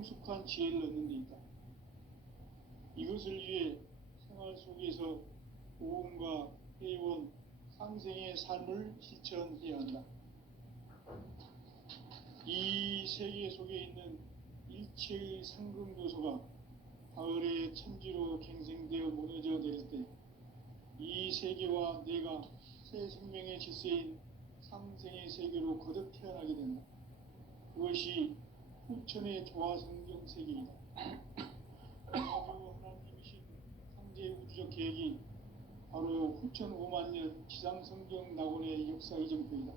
성숙한 지혜를 얻는 데 있다. 이것을 위해 생활 속에서 고음과 해온 상생의 삶을 실천해야 한다. 이 세계 속에 있는 일체의 상금 요소가 가을의 천지로 갱생되어 무너져 내릴 때 이 세계와 내가 새 생명의 질서인 상생의 세계로 거듭 태어나게 된다. 그것이 후천의 조화성경 세계이다. 아주 하나님이신 상제의 우주적 계획이 바로 후천 5만 년 지상성경 낙원의 역사 이정표이다.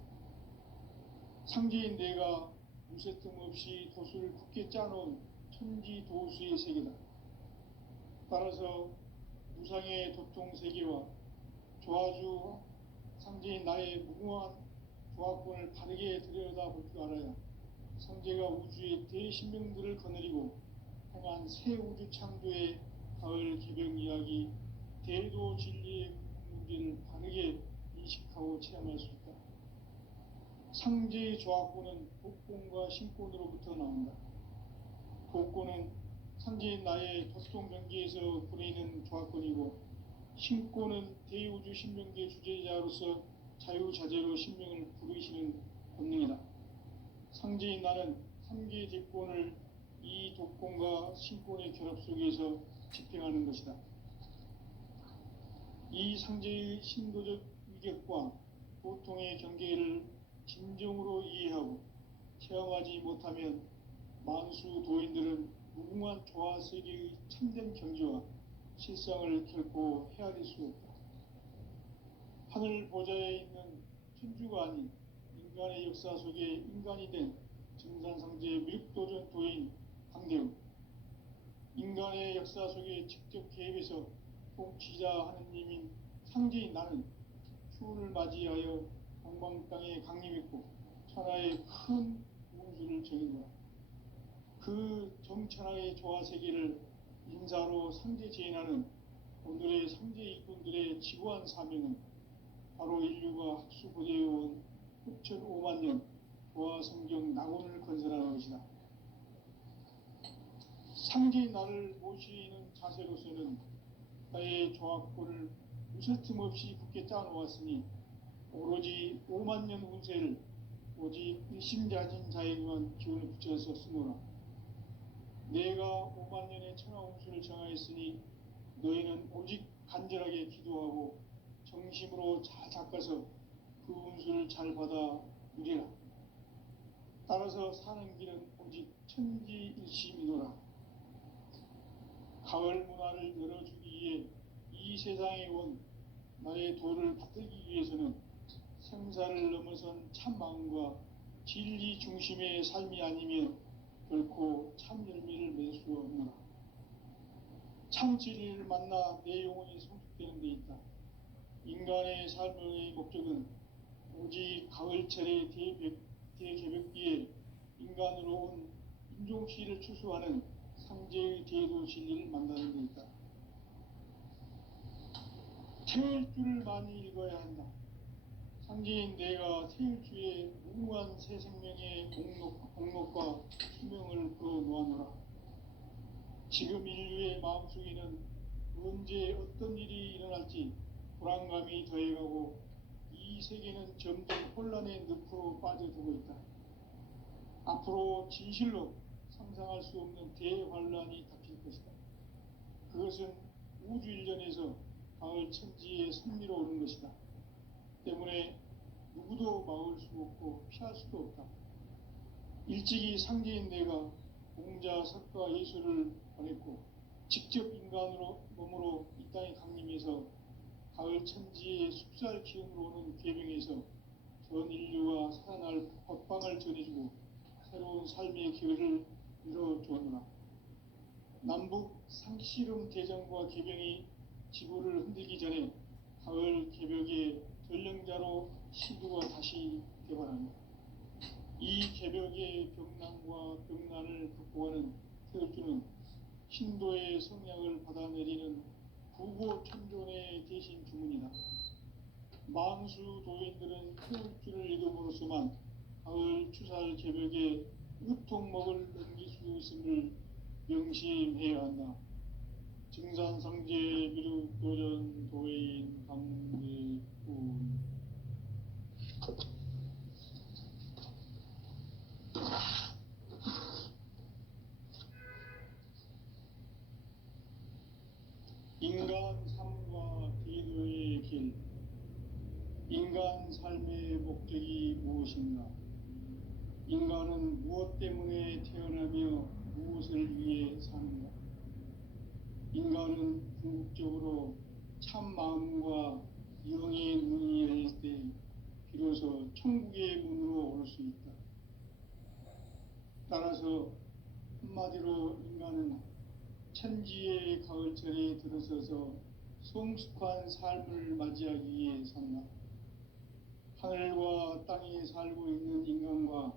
상제인 내가 무쇠뜸 없이 도수를 굳게 짜놓은 천지 도수의 세계다. 따라서 무상의 도통 세계와 조화주 상제인 나의 무궁한 조화권을 바르게 들여다볼 줄 알아야 상제가 우주의 대신명들을 거느리고 행한 새 우주 창조의 가을 개벽 이야기 대도 진리의 문제를 바르게 인식하고 체험할 수 있다. 상제의 조화권은 복권과 신권으로부터 나온다. 복권은 상제인 나의 도통 경계에서 보내는 조화권이고, 신권은 대우주 신명계 주제자로서 자유자재로 신명을 부르시는 권능이다. 상제인 나는 3개의 대권을 이 독권과 신권의 결합 속에서 집행하는 것이다. 이 상제의 신도적 위격과 보통의 경계를 진정으로 이해하고 체험하지 못하면 만수 도인들은 무궁한 조화세계의 참된 경지와 실상을 결코 헤아릴 수 없다. 하늘 보좌에 있는 천주가 아닌 인간의 역사 속에 인간이 된 증산상제의 미륵도전 도인 강대웅, 인간의 역사 속에 직접 개입해서 통치자 하느님인 상제인 나는 추운을 맞이하여 동방 땅에 강림했고 천하의 큰 운수를 정인 거야. 그 정천하의 조화세계를 인사로 상제 제인하는 오늘의 상제 일꾼들의 지구한 사명은 바로 인류가 학수고대해온 후천 5만 년 조화성경 낙원을 건설하는 것이다. 상제인 나를 모시는 자세로서는 나의 조화권을 무쇠틈 없이 굳게 짜놓았으니 오로지 5만 년 운세를 오직 일심자진 자에게만 기운을 붙여서 쓰노라. 내가 5만 년의 천하 운수를 정하였으니 너희는 오직 간절하게 기도하고 정심으로 잘 닦아서 그 운수를 잘 받아 누리라. 따라서 사는 길은 오직 천지일심이노라. 가을 문화를 열어주기 위해 이 세상에 온 나의 도를 받들기 위해서는 생사를 넘어선 참 마음과 진리 중심의 삶이 아니면 결코 참 열매를 맺을 수 없노라. 참 진리를 만나 내 영혼이 성숙되는 데 있다. 인간의 삶의 목적은 오직 가을철의 대개벽기에 인간으로 온 인종시를 추수하는 상제의 대도 진리를 만나는 데 있다. 태일주를 많이 읽어야 한다. 상제인 내가 태일주의 무궁한 새 생명의 공록과 수명을 풀어놓아노라. 지금 인류의 마음속에는 언제 어떤 일이 일어날지 불안감이 더해가고 이 세계는 점점 혼란의 늪으로 빠져들고 있다. 앞으로 진실로 상상할 수 없는 대환란이 닥칠 것이다. 그것은 우주 일전에서 가을 천지에 승리로 오는 것이다. 때문에 누구도 막을 수 없고 피할 수도 없다. 일찍이 상제인 내가 공자, 석가, 예수를 보냈고 직접 인간으로 몸으로 이 땅에 강림해서 가을 천지의 숲살 기운으로 오는 계명에서 전 인류가 살아날 법방을 전해주고 새로운 삶의 기회를 열어주었노라. 남북 상씨름 대전과 계병이 지구를 흔들기 전에 가을 개벽의 전령자로 시두가 다시 개발합니다. 이 개벽의 병난과 병난을 극복하는 태울주는 신도의 성량을 받아내리는 부고 천존의 대신 주문이다. 만수 도인들은 태울주를 읽음으로써만 가을 추살 개벽에 으통먹을 넘길 수 있음을 명심해야 한다. 증산상제 미륵도전 도인 강대군. 인간 삶과 기도의 길. 인간 삶의 목적이 무엇인가? 인간은 무엇 때문에 태어나며 무엇을 위해 사는가? 인간은 궁극적으로 참 마음과 영의 문이 열릴 때 비로소 천국의 문으로 올 수 있다. 따라서 한마디로 인간은 천지의 가을철에 들어서서 성숙한 삶을 맞이하기 위해 산다. 하늘과 땅에 살고 있는 인간과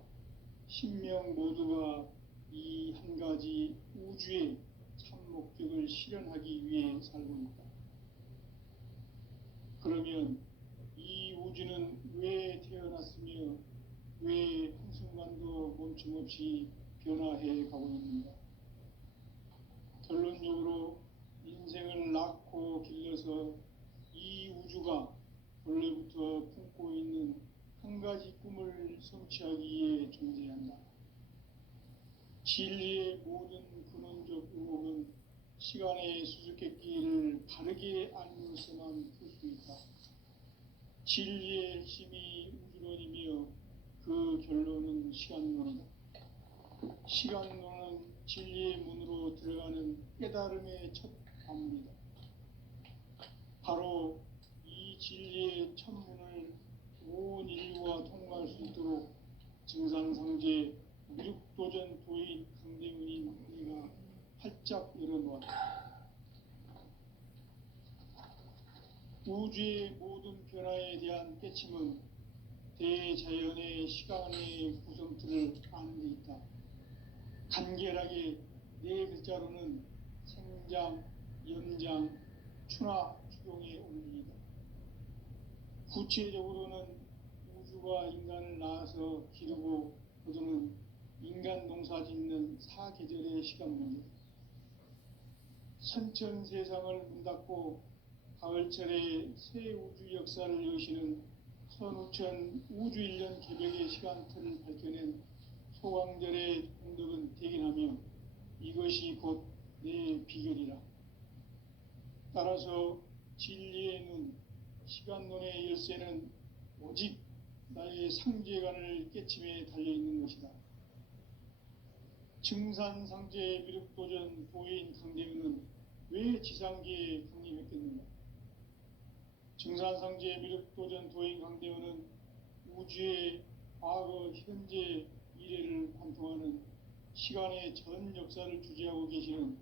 신명 모두가 이 한 가지 우주의 참 목적을 실현하기 위해 살고 있다. 그러면 이 우주는 왜 태어났으며 왜 한순간도 멈춤없이 변화해 가고 있는가? 결론적으로 인생을 낳고 길러서 이 우주가 원래부터 품고 있는 한 가지 꿈을 성취하기 위해 존재한다. 진리의 모든 근원적 의혹은 시간의 수수께끼를 바르게 알면서만 풀 수 있다. 진리의 힘이 우주론이며 그 결론은 시간론이다. 시간론은 진리의 문으로 들어가는 깨달음의 첫 방문이다. 바로 이 진리의 첫 문을 온 인류가 통과할 수 있도록 증산상제 미륵도전 도인 강대훈인 우리가 활짝 열어놓았다. 우주의 모든 변화에 대한 깨침은 대자연의 시간의 구성틀을 아는 데 있다. 간결하게 네 글자로는 생장, 연장, 추나 추동의 원리이다. 구체적으로는 우주가 인간을 낳아서 기르고 거두는 인간 농사 짓는 사계절의 시간 문제다. 선천 세상을 문 닫고 가을철에 새 우주 역사를 여시는 선우천 우주 1년 개벽의 시간틀을 밝혀낸 소강절의 공덕은 대견하며 이것이 곧 내 비결이라. 따라서 진리의 눈, 시간론의 열쇠는 오직 나의 상제관을 깨침에 달려있는 것이다. 증산상제 미륵도전 도인 강대훈은 왜 지상계에 강림했겠는가? 증산상제 미륵도전 도인 강대훈은 우주의 과거, 현재, 미래를 관통하는 시간의 전 역사를 주재하고 계시는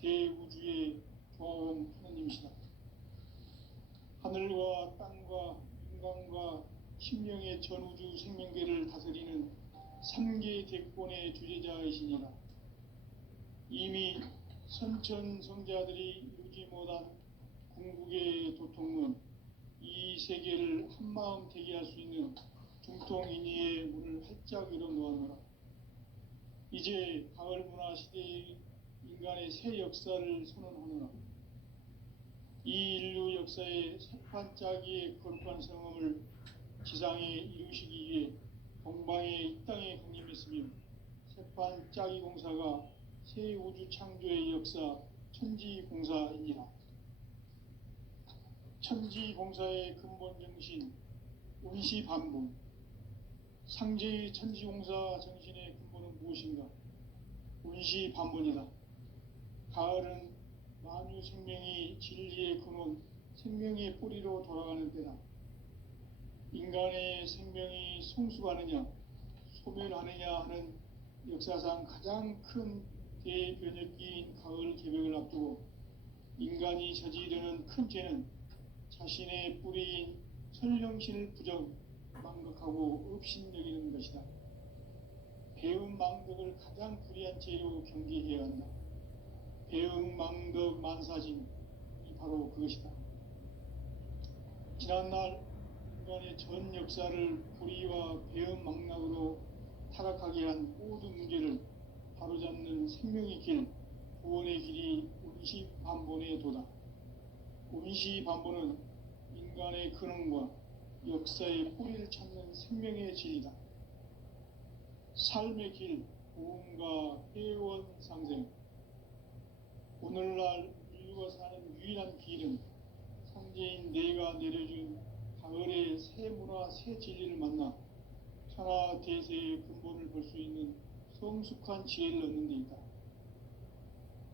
대우주의 조화원 하느님이시다. 하늘과 땅과 인간과 신명의 전우주 생명계를 다스리는 3계 대권의 주재자이시니라. 이미 선천성자들이 이루지 못한 궁극의 도통문, 이 세계를 한마음 되게 할 수 있는 중통인의의 문을 활짝 열어놓아노라. 이제 가을 문화 시대의 인간의 새 역사를 선언하노라. 이 인류 역사의 새판짜기의 거룩한 성험을 지상에 이루시기 위해 동방의 이 땅에 강림했으며 새판짜기 공사가 새 우주 창조의 역사 천지공사이니라. 천지공사의 근본 정신 운시반복. 상제의 천지공사 정신의 근본은 무엇인가? 운시반복이다. 가을은 만유 생명이 진리의 근원, 생명의 뿌리로 돌아가는 때다. 인간의 생명이 성숙하느냐, 소멸하느냐 하는 역사상 가장 큰 대변혁기인 가을 개벽을 앞두고 인간이 저지르는 큰 죄는 자신의 뿌리인 설령신을 부정, 망각하고 업신여기는 것이다. 배움 망덕을 가장 불의한 죄로 경계해야 한다. 배움 망덕 만사진이 바로 그것이다. 지난날 인간의 전 역사를 불의와 배움 망락으로 타락하게 한 모든 문제를 바로잡는 생명의 길, 구원의 길이 운시반본에 도다. 운시반본은 인간의 근원과 역사의 뿌리를 찾는 생명의 진리다. 삶의 길, 보험과 회원 상생. 오늘날 인류가 사는 유일한 길은 상제인 내가 내려준 가을의 새 문화, 새 진리를 만나 천하 대세의 근본을 볼 수 있는 성숙한 지혜를 얻는 데 있다.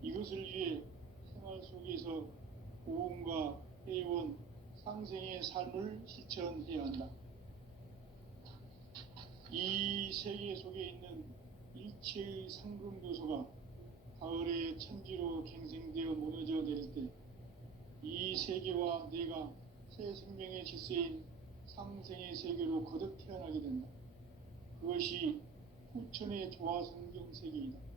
이것을 위해 생활 속에서 보험과 회원, 상생의 삶을 실천해야 한다. 이 세계 속에 있는 일체의 상금교소가 가을의 천지로 갱생되어 무너져 내릴 때 이 세계와 내가 새 생명의 질서인 상생의 세계로 거듭 태어나게 된다. 그것이 후천의 조화성경 세계이다.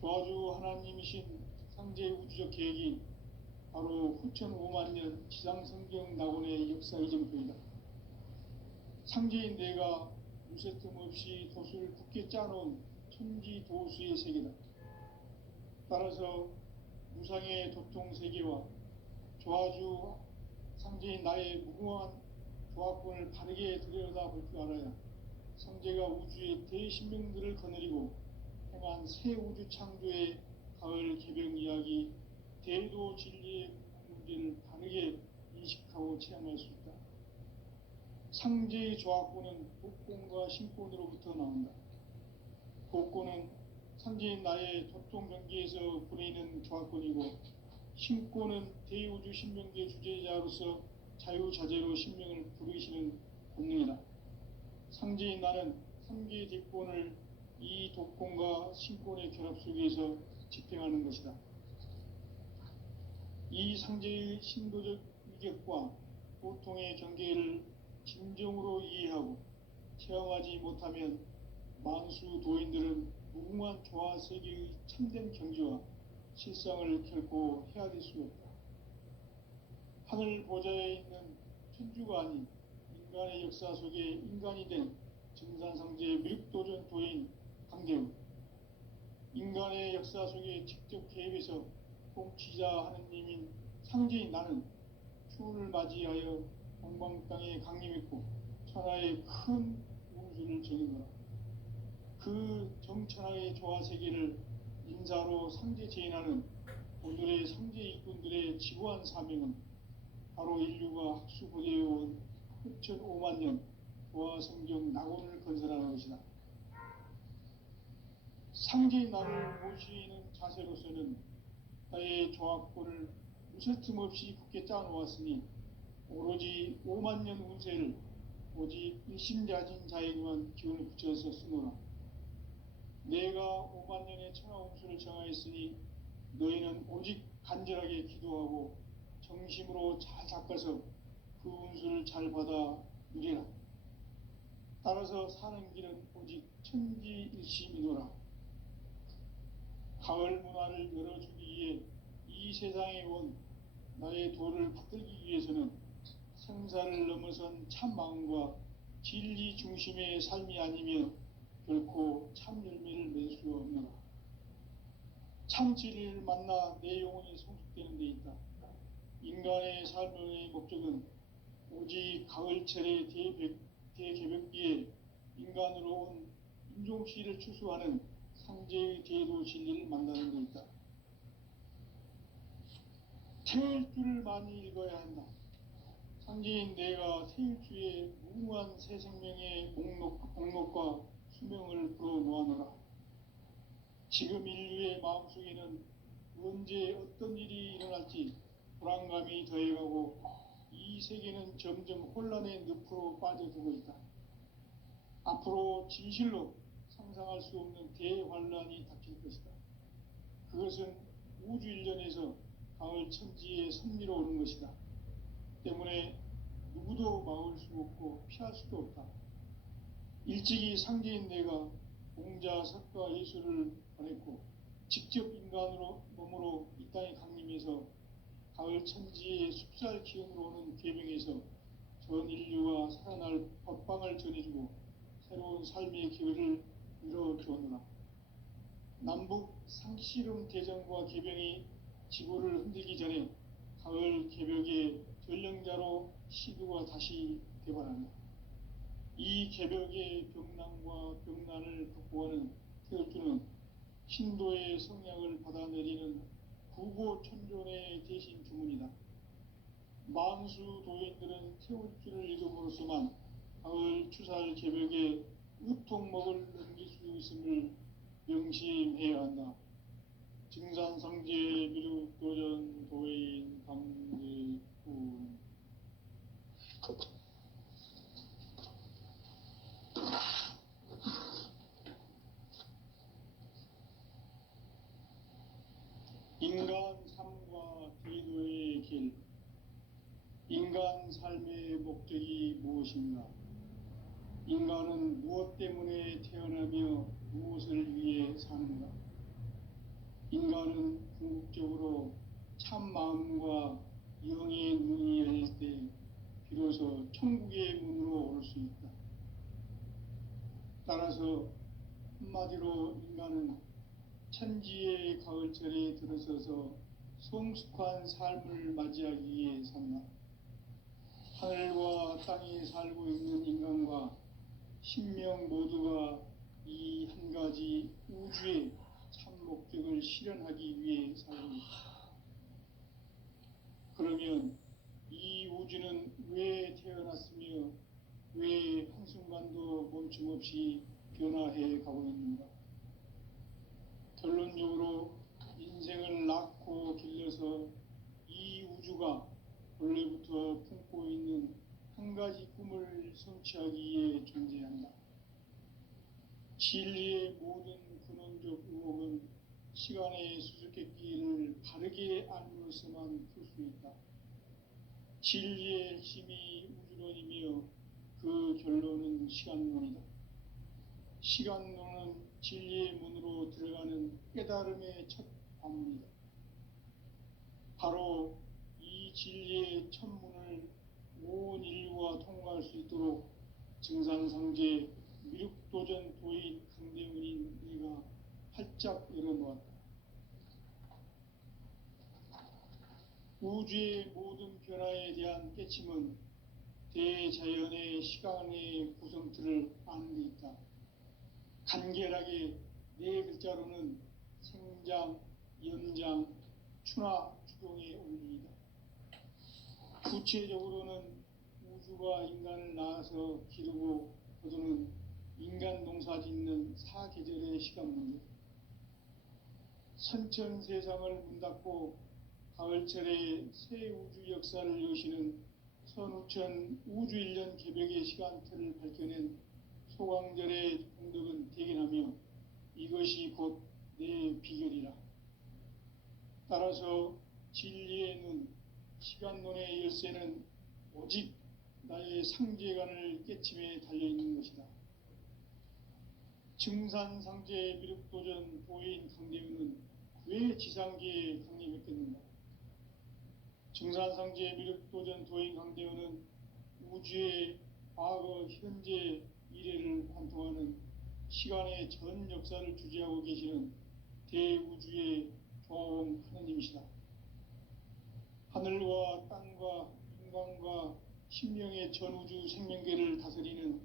조화주 하나님이신 상제 우주적 계획이 바로 후천 5만년 지상성경 낙원의 역사 이정표이다. 상제인 내가 무쇠틈 없이 도수를 굳게 짜놓은 천지 도수의 세계다. 따라서 무상의 도통 세계와 조화주 상제인 나의 무궁한 조화권을 바르게 들여다볼 줄 알아야 상제가 우주의 대신명들을 거느리고 행한 새 우주 창조의 가을 개병 이야기, 대도 진리의 문제를 바르게 인식하고 체험할 수 있다. 상제의 조화권은 복권과 신권으로부터 나온다. 복권은 상제인 나의 도통 경계에서 보내는 조화권이고, 신권은 대우주 신명계 주제자로서 자유자재로 신명을 부르시는 본능이다. 상제인 나는 3개 뒷권을 이 독권과 신권의 결합 속에서 집행하는 것이다. 이 상제의 신도적 위격과 보통의 경계를 진정으로 이해하고 체험하지 못하면 만수 도인들은 무궁한 조화 세계의 참된 경지와 실상을 결코 헤아릴 수 없다. 하늘 보좌에 있는 천주가 아닌 인간의 역사 속에 인간이 된 증산상제 미륵도전 도인 강대우, 인간의 역사 속에 직접 개입해서 통치자 하느님인 상제인 나는 추운을 맞이하여 동방 땅에 강림했고 천하의 큰 운수를 정해노라. 그 정천하의 조화세계를 인사로 상제 제인하는 오늘의 상제 일꾼들의 지구한 사명은 바로 인류가 학수고대해온 후천 5만년 조화성경 낙원을 건설하는 것이다. 상제인 나를 모시는 자세로서는 나의 조화권을 무쇠틈 없이 굳게 짜놓았으니 오로지 5만년 운세를 오직 일심자진 자에게만 기운을 붙여서 쓰노라. 내가 5만년의 천하 운수를 정하였으니 너희는 오직 간절하게 기도하고 정심으로 잘 닦아서 그 운수를 잘 받아 누리라. 따라서 사는 길은 오직 천지일심이노라. 가을 문화를 열어주기 위해 이 세상에 온 나의 도를 붙들기 위해서는 생사를 넘어선 참 마음과 진리 중심의 삶이 아니면 결코 참 열매를 맺을 수 없노라. 참 진리를 만나 내 영혼이 성숙되는 데 있다. 인간의 삶의 목적은 오직 가을철의 대개벽기에 인간으로 온 인종시를 추수하는 상제의 대도 진리를 만나는 데 있다. 태일주를 많이 읽어야 한다. 상제인 내가 태일주의 무궁한 새 생명의 목록과 수명을 불어놓아노라. 지금 인류의 마음속에는 언제 어떤 일이 일어날지 불안감이 더해가고 이 세계는 점점 혼란의 늪으로 빠져들고 있다. 앞으로 진실로 상상할 수 없는 대환란이 닥칠 것이다. 그것은 우주 일전에서 가을 천지에 섭리로 오는 것이다. 때문에 누구도 막을 수 없고 피할 수도 없다. 일찍이 상제인 내가 공자, 석가, 예수를 보냈고 직접 인간으로 몸으로 이 땅에 강림해서 가을 천지의 숲살 기운으로 오는 계명에서 전 인류가 살아날 법방을 전해주고 새로운 삶의 기회를 이뤄주었노라. 남북 상씨름 대전과 개병이 지구를 흔들기 전에 가을 개벽의 전령자로 시두가 다시 되관한다. 이 개벽의 병난과 병난을 극복하는 태극주는 신도의 성약을 받아내리는 구고천존의 대신 주문이다. 만수 도인들은 태극주를 읽음으로써만 가을 추살 개벽에 으통먹을 넘길 수 있음을 명심해야 한다. 증산상제 미륵도전 도인 강대군. 인간 삶과 대도의 길. 인간 삶의 목적이 무엇인가? 인간은 무엇 때문에 태어나며 무엇을 위해 사는가? 인간은 궁극적으로 참 마음과 영의 문이 열릴 때 비로소 천국의 문으로 올 수 있다. 따라서 한마디로 인간은 천지의 가을철에 들어서서 성숙한 삶을 맞이하기 위해 산다. 하늘과 땅에 살고 있는 인간과 신명 모두가 이 한 가지 우주의 참 목적을 실현하기 위해 살고 있다. 그러면 이 우주는 왜 태어났으며 왜 한순간도 멈춤없이 변화해 가고 있는가? 결론적으로 인생을 낳고 길러서 이 우주가 원래부터 품고 있는 한 가지 꿈을 성취하기 위해 존재한다. 진리의 모든 근원적 의혹은 시간의 수수께끼를 바르게 알므로서만 풀 수 있다. 진리의 핵심이 우주론이며 그 결론은 시간론이다. 시간론은 진리의 문으로 들어가는 깨달음의 첫 관문이다. 바로 이 진리의 첫 문을 온 인류가 통과할 수 있도록 증산상제 미륵도전 도인 강대훈인 이가 활짝 열어놓았다. 우주의 모든 변화에 대한 깨침은 대자연의 시간의 구성틀을 아는 데 있다. 간결하게 네 글자로는 생장, 연장, 추나 추동의 원리이다. 구체적으로는 우주가 인간을 낳아서 기르고 거두는 인간 농사 짓는 사계절의 시간 문제. 선천 세상을 문 닫고 가을철에 새 우주 역사를 여시는 선우천 우주 1년 개벽의 시간틀을 밝혀낸 소강절의 공덕은 대견하며 이것이 곧 내 비결이라. 따라서 진리의 눈, 시간론의 열쇠는 오직 나의 상제관을 깨침에 달려있는 것이다. 증산상제 미륵도전 도인 강대훈은 왜 지상계에 강림했겠는가? 증산상제 미륵도전 도인 강대훈은 우주의 과거, 현재, 미래를 관통하는 시간의 전 역사를 주재하고 계시는 대우주의 조화원 하느님이시다. 하늘과 땅과 인간과 신명의 전우주 생명계를 다스리는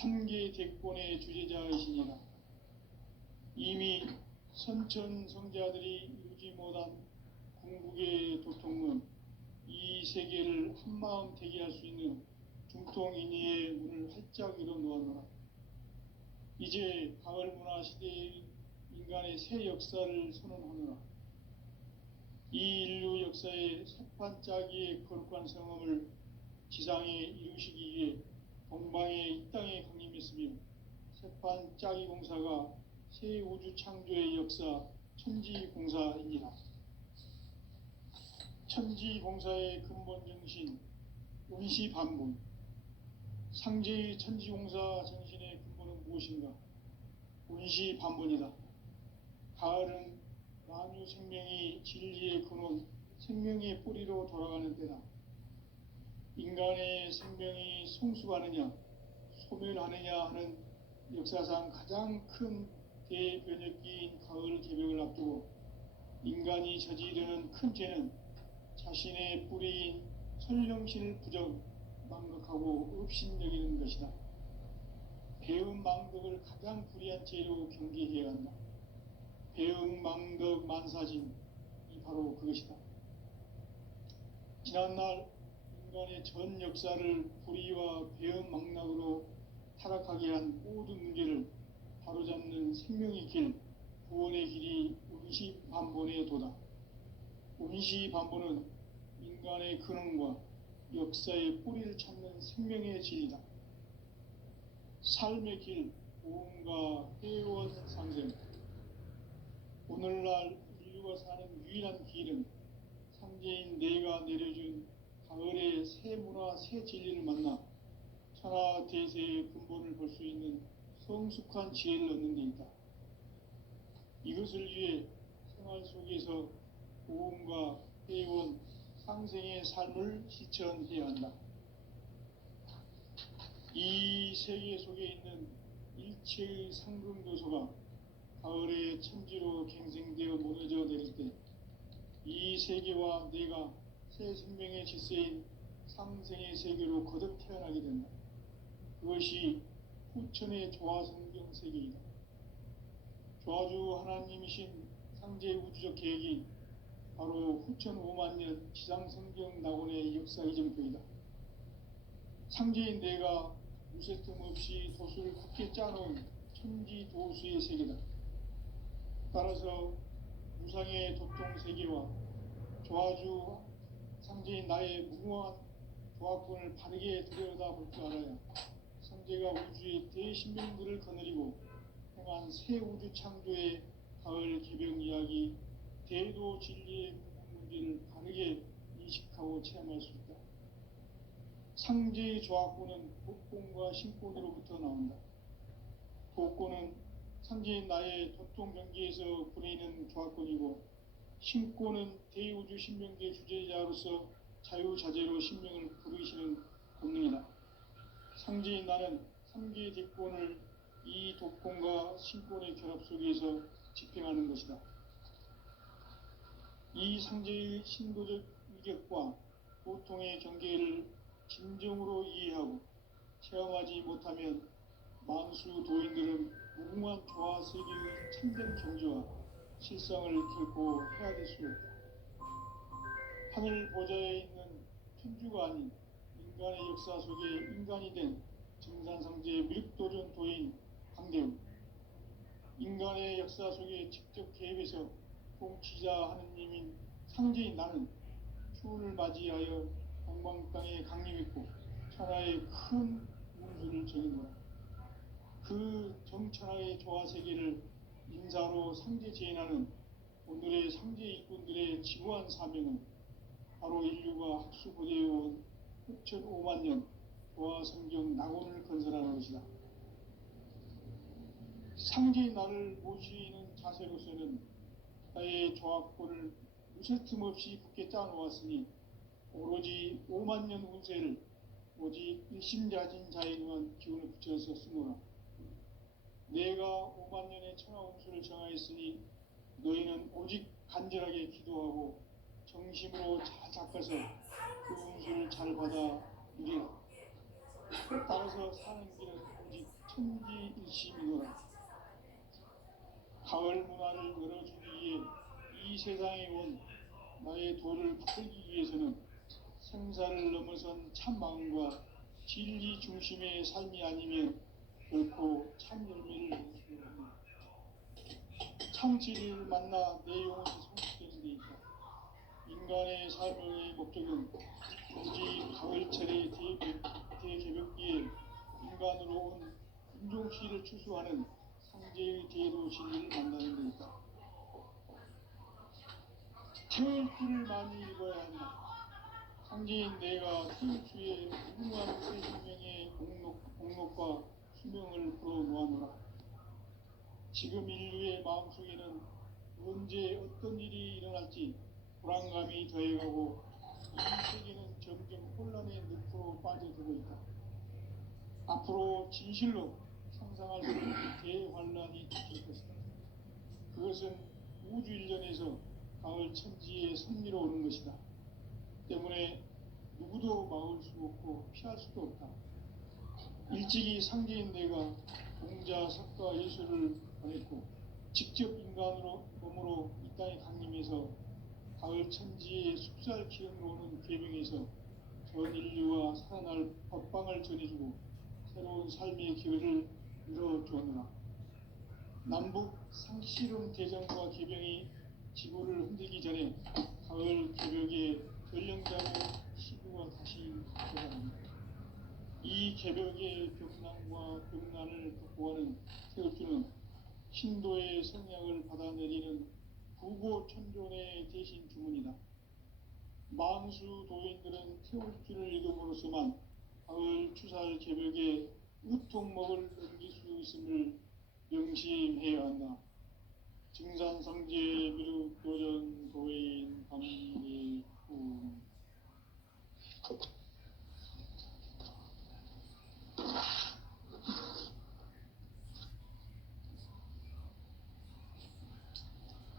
3계 대권의 주재자이시니라. 이미 선천 성자들이 이루지 못한 궁극의 도통문, 이 세계를 한마음 되게 할 수 있는 중통인의의 문을 활짝 열어놓았노라. 이제 가을 문화 시대의 인간의 새 역사를 선언하노라. 이 인류 역사의 새판짜기의 거룩한 성험을 지상에 이루시기 위해 동방의 이 땅에 강림했으며 새판짜기 공사가 새 우주 창조의 역사 천지공사입니다. 천지공사의 근본 정신, 운시반분. 상제의 천지공사 정신의 근본은 무엇인가? 운시반분이다. 가을은 만유 생명이 진리의 근원, 생명의 뿌리로 돌아가는 때다. 인간의 생명이 성숙하느냐, 소멸하느냐 하는 역사상 가장 큰 대변혁기인 가을 앞두고 인간이 저지르는 큰 죄는 자신의 뿌리인 선령신을 망각하고 업신여기는 것이다. 배은망덕을 가장 불의한 죄로 경계해야 한다. 배은망덕 만사진이 바로 그것이다. 지난날 인간의 전 역사를 불의와 배은망락으로 타락하게 한 모든 문제를 바로잡는 생명의 길, 구원의 길이 운시반본의 도다. 운시반본은 인간의 근원과 역사의 뿌리를 찾는 생명의 진리다. 삶의 길, 보험과 회원 상생. 오늘날 인류가 사는 유일한 길은 상제인 내가 내려준 가을의 새 문화, 새 진리를 만나 천하 대세의 근본을 볼 수 있는 성숙한 지혜를 얻는 데 있다. 이것을 위해 생활 속에서 보험과 회원, 상생의 삶을 실천해야 한다. 이 세계 속에 있는 일체의 상승도소가 가을의 천지로 갱생되어 무너져 내릴 때 이 세계와 내가 새 생명의 질서인 상생의 세계로 거듭 태어나게 된다. 그것이 후천의 조화성경 세계이다. 조화주 하나님이신 상제 우주적 계획이 바로 후천 5만년 지상성경 낙원의 역사 이정표이다. 상제인 내가 무쇠틈 없이 도수를 굳게 짜놓은 천지도수의 세계다. 따라서 무상의 도통세계와 조화주 상제인 나의 무궁한 조화권을 바르게 들여다볼 줄 알아야 상제가 우주의 대신명들을 거느리고 행한 새 우주 창조의 가을 개병 이야기, 대도 진리의 문제를 바르게 인식하고 체험할 수 있다. 상제의 조화권은 도권과 신권으로부터 나온다. 도권은 상제인 나의 도통 경계에서 부리는 조화권이고, 신권은 대우주 신명계 주제자로서 자유자재로 신명을 부르시는 본능이다. 상제인 나는 3개 대권을 이 도권과 신권의 결합 속에서 집행하는 것이다. 이 상제의 신도적 위격과 보통의 경계를 진정으로 이해하고 체험하지 못하면 만수 도인들은 무궁한 조화 세계의 참된 경지와 실상을 결코 헤아릴 수 없다. 하늘 보좌에 있는 천주가 아닌 인간의 역사 속에 인간이 된 정산상제의 미륵도전 도인 강대우, 인간의 역사 속에 직접 개입해서 통치자 하느님인 상제인 나는 추운을 맞이하여 동방 땅에 강림했고 천하의 큰 운수를 정해놓아 그 정천하의 조화 세계를 인사로 상제 제인하는 오늘의 상제 일꾼들의 지구한 사명은 바로 인류가 학수고대해온 후천 5만년 조화 성경 낙원을 건설하는 것이다. 상제의 나를 모시는 자세로서는 나의 조화권을 무쇠틈 없이 굳게 짜놓았으니 오로지 5만년 운세를 오직 일심자진 자에게만 기운을 붙여서 쓰노라. 내가 5만년의 천하 운수를 정하였으니 너희는 오직 간절하게 기도하고 정심으로 잘 닦아서 그 운수를 잘 받아 누리라. 따라서 사는 길은 오직 천지일심이노라. 가을 문화를 열어주기 위해 이 세상에 온 나의 도를 붙들기 위해서는 생사를 넘어선 참 마음과 진리 중심의 삶이 아니면 결코 참 열매를 낼 수 없는 참 진리를 만나 내 영혼이 성숙되는 데 있다. 인간의 삶의 목적은 오직 가을철의 대개벽기에 인간으로 온 인종시를 추수하는 상제의 대도 진리를 만나는 데 있다. 태일주를 많이 읽어야 한다. 상제인 내가 태일주의 무궁한 새 생명의 공록과 수명을 불어놓아노라. 지금 인류의 마음속에는 언제 어떤 일이 일어날지 불안감이 더해가고 이 세계는 점점 혼란의 늪으로 빠져들고 있다. 앞으로 진실로 상상할 수 없는 대환란이 닥칠 것이다. 그것은 우주 일련에서 가을 천지에 섭리로 오는 것이다. 때문에 누구도 막을 수 없고 피할 수도 없다. 일찍이 상제인 내가 공자, 석가, 예수를 보냈고 직접 인간으로 몸으로 이 땅에 강림해서 가을 천지의 숲살 기운으로 오는 계명에서 전 인류와 살아날 법방을 전해주고 새로운 삶의 기회를 열어주었노라. 남북 상씨름 대전과 개병이 지구를 흔들기 전에 가을 개벽의 전령자의 시구가 다시 들어갑니다. 이 개벽의 벽난과 벽난을 극복하는 태울주는 신도의 성량을 받아내리는 구고천존의 대신 주문이다. 만수 도인들은 태울주를 읽음으로써만 가을 추살 개벽의 우통목을 넘길 수 있음을 명심해야 한다. 증산상제 미륵도전 도인 감리후.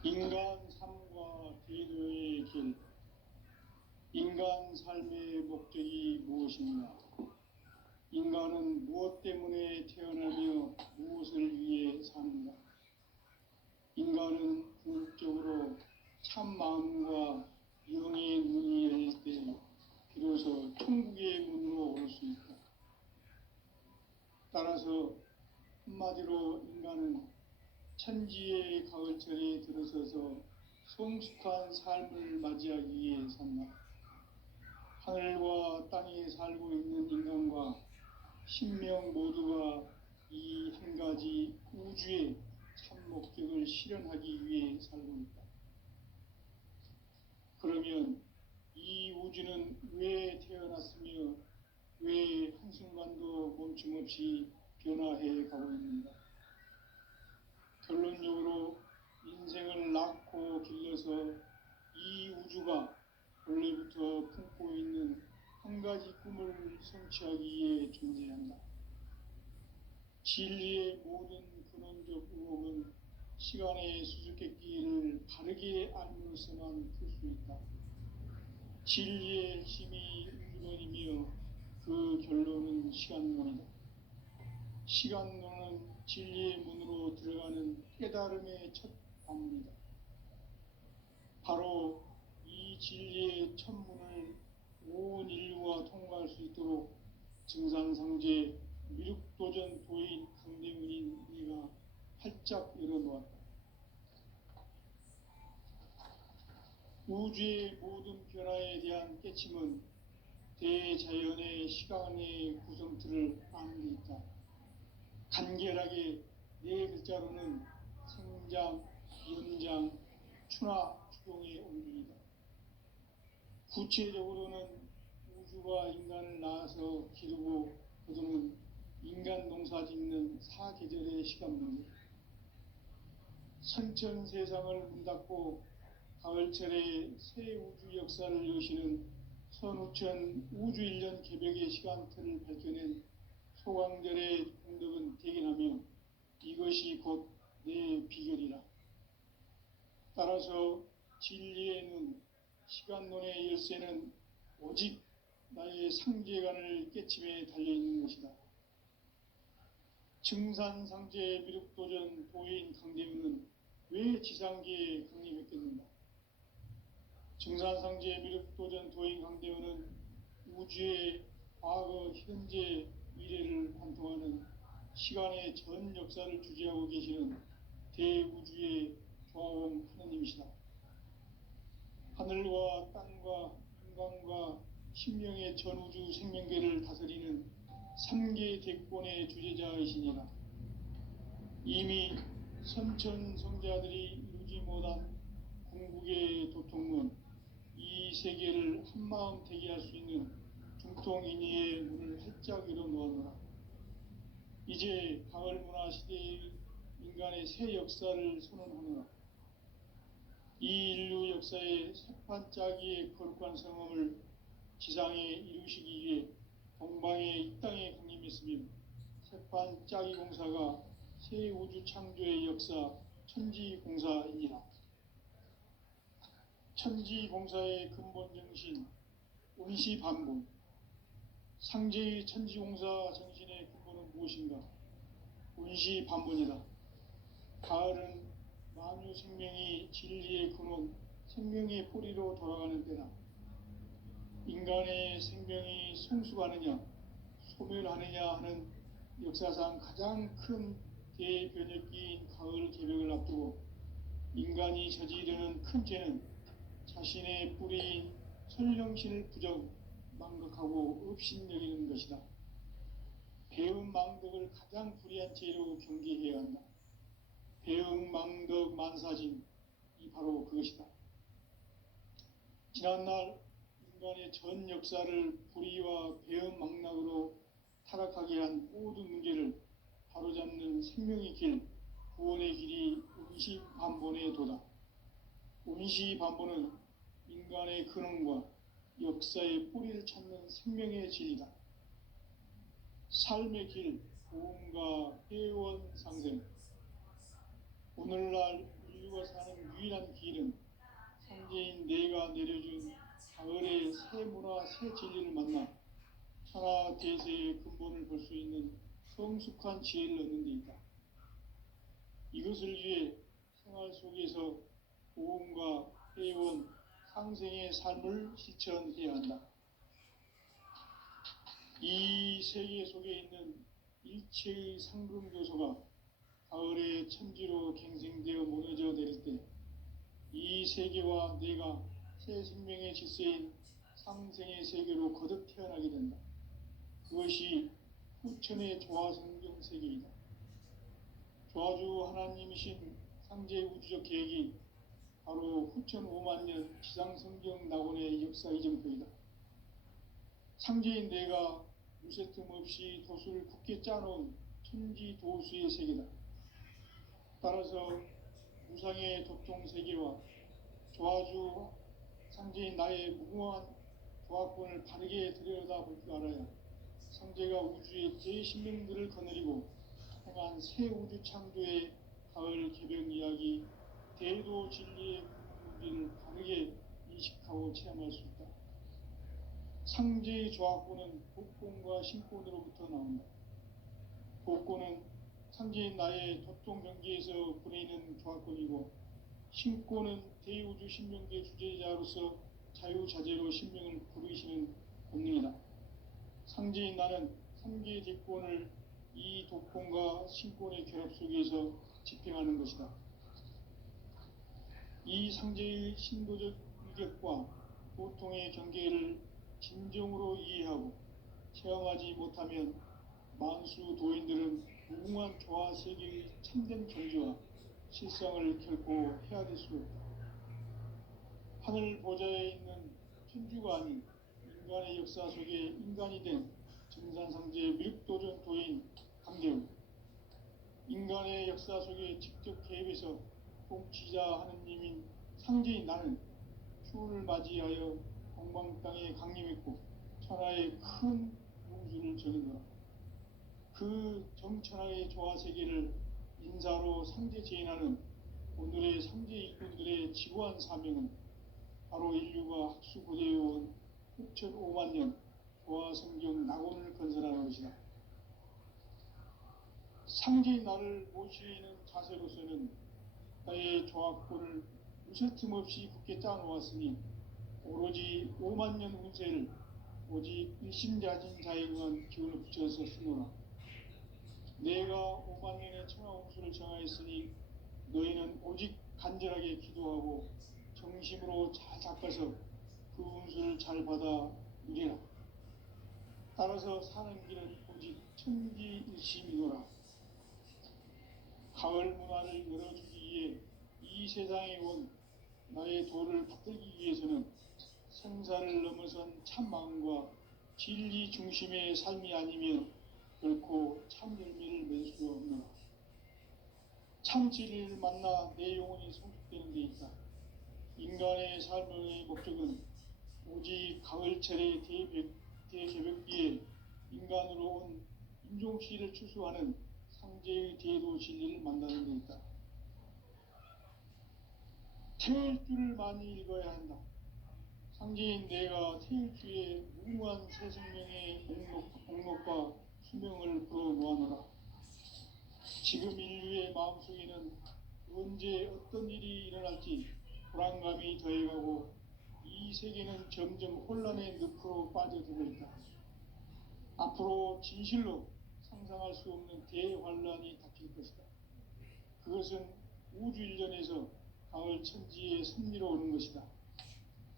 인간 삶과 제도의 길. 인간 삶의 목적이 무엇인가? 인간은 무엇 때문에 태어나며 무엇을 위해 사는가? 인간은 궁극적으로 참 마음과 영의 눈이 열릴 때 비로소 천국의 문으로 오를 수 있다. 따라서 한마디로 인간은 천지의 가을철에 들어서서 성숙한 삶을 맞이하기 위해 산다. 하늘과 땅에 살고 있는 인간과 신명 모두가 이 한 가지 우주의 참 목적을 실현하기 위해 살고 있다. 그러면 이 우주는 왜 태어났으며 왜 한순간도 멈춤없이 변화해 가고 있는가? 결론적으로 인생을 낳고 길러서 이 우주가 원래부터 품고 있는 한 가지 꿈을 성취하기 위해 존재한다. 진리의 모든 근원적 의혹은 시간의 수수께끼를 바르게 알므로서만 풀 수 있다. 진리의 핵심이 우주론이며 그 결론은 시간론이다. 시간론은 진리의 문으로 들어가는 깨달음의 첫 관문이다. 바로 이 진리의 첫 문을 온 인류가 통과할 수 있도록 증산상제 미륵도전 도인 강대문인 네가 활짝 열어놓았다. 우주의 모든 변화에 대한 깨침은 대자연의 시간의 구성틀을 아는 데 있다. 간결하게 네 글자로는 생장, 연장, 추나 추동의 원리이다. 구체적으로는 우주가 인간을 낳아서 기르고 거두는 인간 농사 짓는 사계절의 시간 문제, 선천 세상을 문닫고 가을철에 새 우주 역사를 여시는 선우천 우주일년 개벽의 시간틀을 밝혀낸 소강절의 공덕은 대견하며 이것이 곧 내 비결이라. 따라서 진리의 눈, 시간론의 열쇠는 오직 나의 상제관을 깨침에 달려있는 것이다. 증산상제 미륵도전 도인 강대문은 왜 지상계에 강림했겠는가? 증산상제 미륵도전 도인 강대문은 우주의 과거, 현재, 미래를 관통하는 시간의 전 역사를 주재하고 계시는 대우주의 조화원 하느님이시다. 하늘과 땅과 인간과 신명의 전우주 생명계를 다스리는 3계 대권의 주재자이시니라. 이미 선천성자들이 이루지 못한 궁극의 도통문, 이 세계를 한마음 되게 할 수 있는 중통인의의 문을 활짝 열어놓았노라. 이제 가을 문화 시대의 인간의 새 역사를 선언하노라. 이 인류 역사의 새판짜기의 거룩한 성험을 지상에 이루시기 위해 동방에 이 땅에 강림했으며 새판짜기 공사가 새 우주 창조의 역사 천지공사이니라. 천지공사의 근본 정신, 온시반본. 상제의 천지공사 정신의 근본은 무엇인가? 온시반본이다. 가을은 만유 생명이 진리의 근원, 생명의 뿌리로 돌아가는 때다. 인간의 생명이 성숙하느냐, 소멸하느냐 하는 역사상 가장 큰 대변혁기인 가을 개벽을 앞두고 인간이 저지르는 큰 죄는 자신의 뿌리인 설령신을 망각하고 업신여기는 것이다. 배은망덕을 가장 불의한 죄로 경계해야 한다. 배은망덕 만사진, 이 바로 그것이다. 지난날 인간의 전 역사를 불의와 배은망락으로 타락하게 한 모든 문제를 바로잡는 생명의 길, 구원의 길이 온시반본의 도다. 온시반본은 인간의 근원과 역사의 뿌리를 찾는 생명의 진리다. 삶의 길, 보험과 회원 상생. 오늘날 인류가 사는 유일한 길은 상제인 내가 내려준 가을의 새 문화, 새 진리를 만나 천하 대세의 근본을 볼 수 있는 성숙한 지혜를 얻는 데 있다. 이것을 위해 생활 속에서 보험과 회원, 상생의 삶을 실천해야 한다. 이 세계 속에 있는 일체의 상금 요소가 가을의 천지로 갱생되어 무너져 내릴 때 이 세계와 내가 새 생명의 질서인 상생의 세계로 거듭 태어나게 된다. 그것이 후천의 조화성경 세계이다. 조화주 하나님이신 상제 우주적 계획이 바로 후천 5만년 지상성경 낙원의 역사 이정표이다. 상제인 내가 무쇠 틈 없이 도수를 굳게 짜놓은 천지 도수의 세계다. 따라서 무상의 도통 세계와 조화주 상제인 나의 무궁한 조화권을 바르게 들여다볼 줄 알아야 상제가 우주의 제10명들을 거느리고 행한 새 우주 창조의 가을 개벽 이야기, 대도 진리의 문제를 바르게 인식하고 체험할 수 있다. 상제의 조화권은 복권과 신권으로부터 나온다. 복권은 상제인 나의 도통 경계에서 보내는 조화권이고, 신권은 대우주 신명계 주제자로서 자유자재로 신명을 부르시는 본능이다. 상제인 나는 3개의 대권을 이 도권과 신권의 결합 속에서 집행하는 것이다. 이 상제의 신도적 위격과 보통의 경계를 진정으로 이해하고 체험하지 못하면 만수 도인들은 무궁한 조화 세계의 참된 경지와 실상을 결코 헤아릴 수 없다. 하늘 보좌에 있는 천주가 아닌 인간의 역사 속에 인간이 된 정산상제의 밀도전 도인 강대우, 인간의 역사 속에 직접 개입해서 통치자 하느님인 상제인 나는 추운을 맞이하여 동방 땅에 강림했고 천하의 큰 용수를 전해노라. 그 정천하의 조화세계를 인사로 상제 제인하는 오늘의 상제 일꾼들의 지구한 사명은 바로 인류가 학수고대해온 6,5만 년 조화성경 낙원을 건설하는 것이다. 상제인 나를 모시는 자세로서는 나의 조화권을 무쇠 틈 없이 굳게 짜놓았으니 오로지 5만 년 운세를 오직 일심자진 자에 의한 기운을 붙여서 쓰노라. 내가 5만 년의 천하 운수를 정하였으니 너희는 오직 간절하게 기도하고 정심으로 잘 닦아서 그 운수를 잘 받아 누리라. 따라서 사는 길은 오직 천지일심이노라. 가을 문화를 열어주기 위해 이 세상에 온 나의 도를 붙들기 위해서는 생사를 넘어선 참 마음과 진리 중심의 삶이 아니면 결코 참 열매를 맺을 수 없노라. 참 진리를 만나 내 영혼이 성숙되는 데 있다. 인간의 삶의 목적은 오직 가을철의 대개벽기에 인간으로 온 인종시를 추수하는 상제의 대도 진리를 만나는 데 있다. 태일주를 많이 읽어야 한다. 상제인 내가 태일주의 무궁한 새 생명의 목록과 수명을 풀어놓아노라. 지금 인류의 마음속에는 언제 어떤 일이 일어날지 불안감이 더해가고 이 세계는 점점 혼란의 늪으로 빠져들고 있다. 앞으로 진실로 상상할 수 없는 대환란이 닥칠 것이다. 그것은 우주 일전에서 가을 천지의 섭리로 오는 것이다.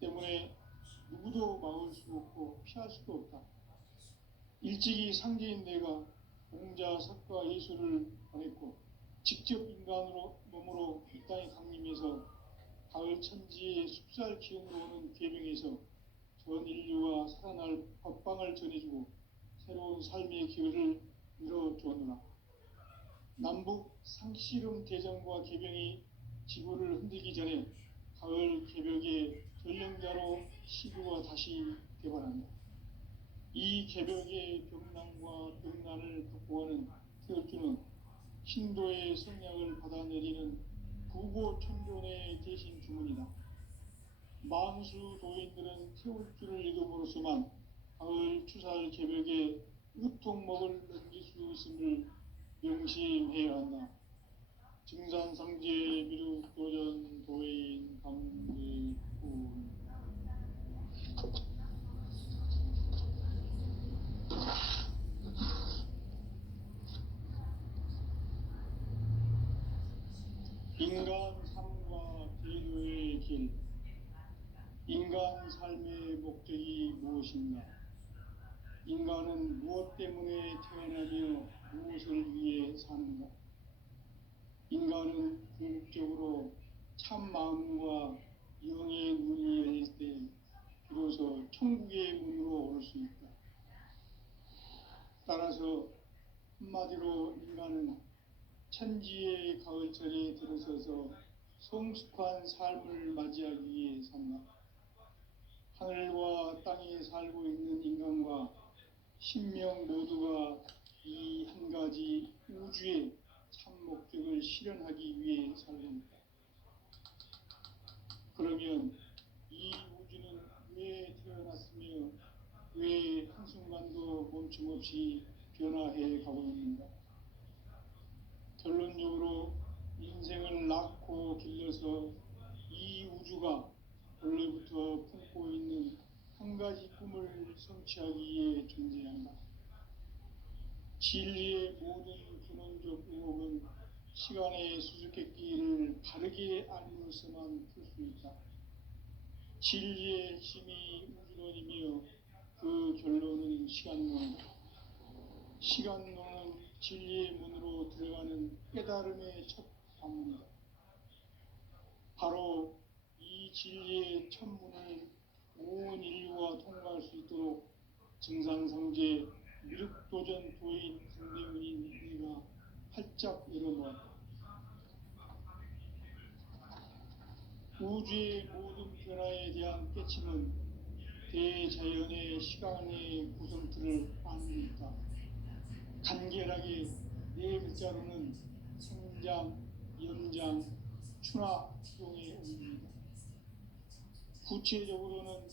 때문에 누구도 막을 수 없고 피할 수도 없다. 일찍이 상제인 내가 공자, 석가, 예수를 보냈고 직접 인간으로 몸으로 이 땅에 강림해서 가을 천지의 숲살 기운으로 오는 계명에서 전 인류가 살아날 법방을 전해주고 새로운 삶의 기회를 열어주었노라. 남북 상씨름 대전과 개병이 지구를 흔들기 전에 가을 개벽의 전령자로 시구가 다시 개발한다. 이 개벽의 병난과 병난을 극복하는 태울주는 신도의 성약을 받아내리는 부고천존의 대신 주문이다. 만수 도인들은 태울주를 읽음으로써만 가을 추살 개벽에 으통목을 넘길 수 있음을 명심해야 한다. 증산상제 미륵도전 도인 강제군. 인간 삶과 제도의 길. 인간 삶의 목적이 무엇인가? 인간은 무엇 때문에 태어나며 무엇을 위해 사는가? 인간은 궁극적으로 참 마음과 영의 눈이 열릴 때 비로소 천국의 문으로 오를 수 있다. 따라서 한마디로 인간은 천지의 가을철에 들어서서 성숙한 삶을 맞이하기 위해 산다. 하늘과 땅에 살고 있는 인간과 신명 모두가 이 한 가지 우주의 참 목적을 실현하기 위해 살고 있다. 그러면 이 우주는 왜 태어났으며 왜 한순간도 멈춤없이 변화해 가고 있는가? 결론적으로 인생을 낳고 길러서 이 우주가 원래부터 품고 있는 한 가지 꿈을 성취하기 위해 존재한다. 진리의 모든 근원적 의혹은 시간의 수수께끼를 바르게 알므로서만 풀 수 있다. 진리의 핵심이 우주론이며 그 결론은 시간론이다. 시간론은 진리의 문으로 들어가는 깨달음의 첫 관문이다. 바로 이 진리의 첫 문을 온 인류가 통과할 수 있도록 증산성제 미륵도전 도인 강대문인 우리가 활짝 열어놓았다. 우주의 모든 변화에 대한 깨침은 대자연의 시간의 구성틀을 아닙니까? 간결하게 네 글자로는 생장, 연장, 추나 추동의 의미입니다. 구체적으로는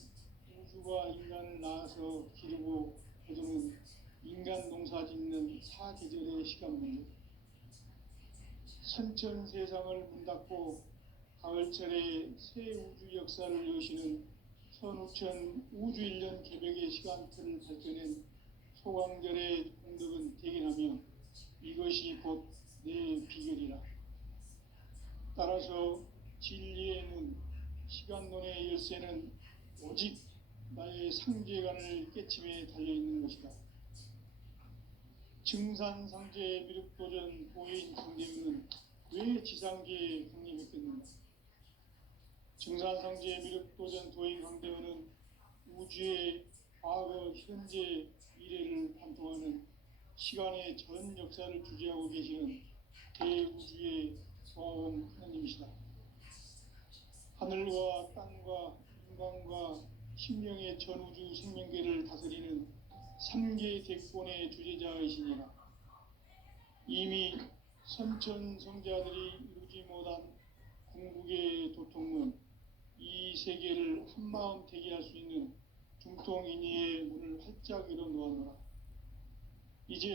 우주가 인간을 낳아서 기르고 거두는 인간 농사 짓는 사계절의 시간 문제, 선천 세상을 문 닫고 가을철에 새 우주 역사를 여시는 선우천 우주 1년 개벽의 시간틀을 발견한 소강절의 공덕은 대견하며 이것이 곧 내 비결이라. 따라서 진리의 문, 시간론의 열쇠는 오직 나의 상제관을 깨침에 달려있는 것이다. 증산상제 미륵도전 보인 강대문은 왜 지상계에 강림했겠는가? 증산상제 미륵도전 도인 강대문은 우주의 과거, 현재, 미래를 관통하는 시간의 전 역사를 주재하고 계시는 대우주의 소아원 하나님이시다. 하늘과 땅과 인간과 신명의 전우주 생명계를 다스리는 3개 대권의 주재자이시니라. 이미 선천성자들이 이루지 못한 궁극의 도통문, 이 세계를 한마음 되게 할 수 있는 중통인의의 문을 활짝 열어 놓아노라.